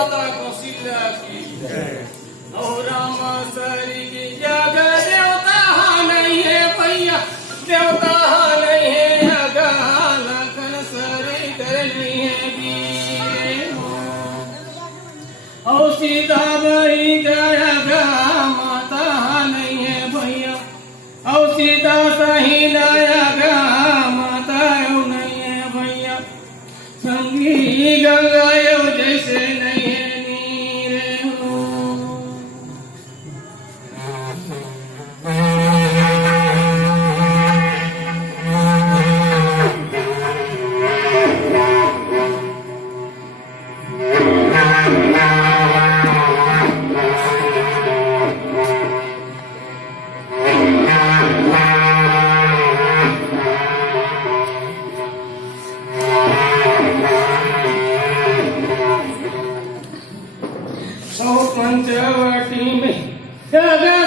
माता कौशल्या की और राम सरी की जग देवता नहीं है भैया देवता नहीं है अगा लखन सरी कर नहीं है वीर और सीता बड़ी जगा माता नहीं है भैया और सीता सही नया माता नहीं है भैया संगी गंगा जैसे नहीं है नीर हो। पंचवटी में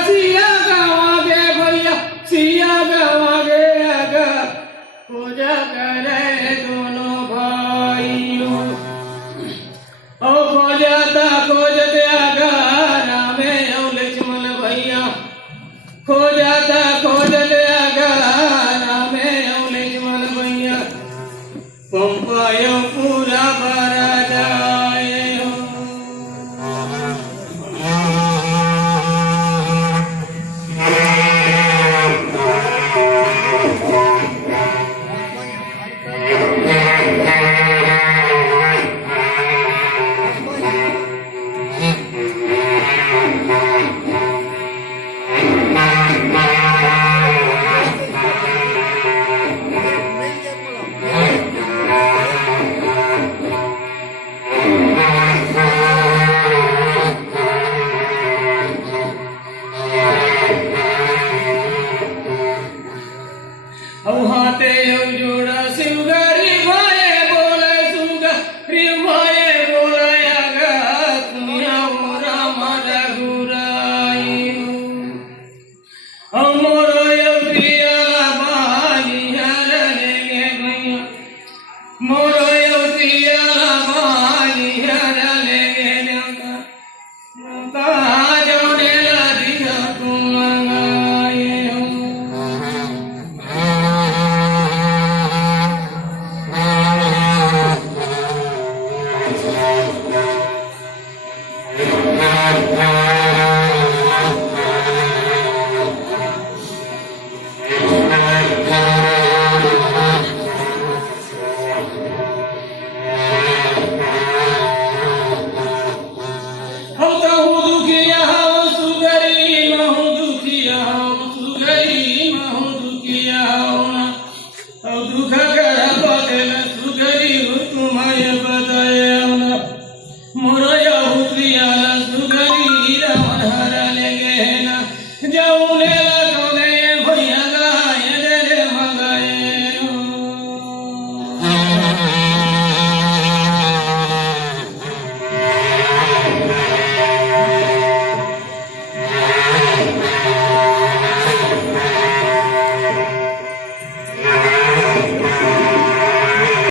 सिया गावागे भैया सिया गावागे अगा पूजा करे दोनों भाइयों ओ खोजते अगा रामे और लक्ष्मण भैया खोजते अगा रामे और लक्ष्मण भैया पंपायो पूरा भरा जाए हाथे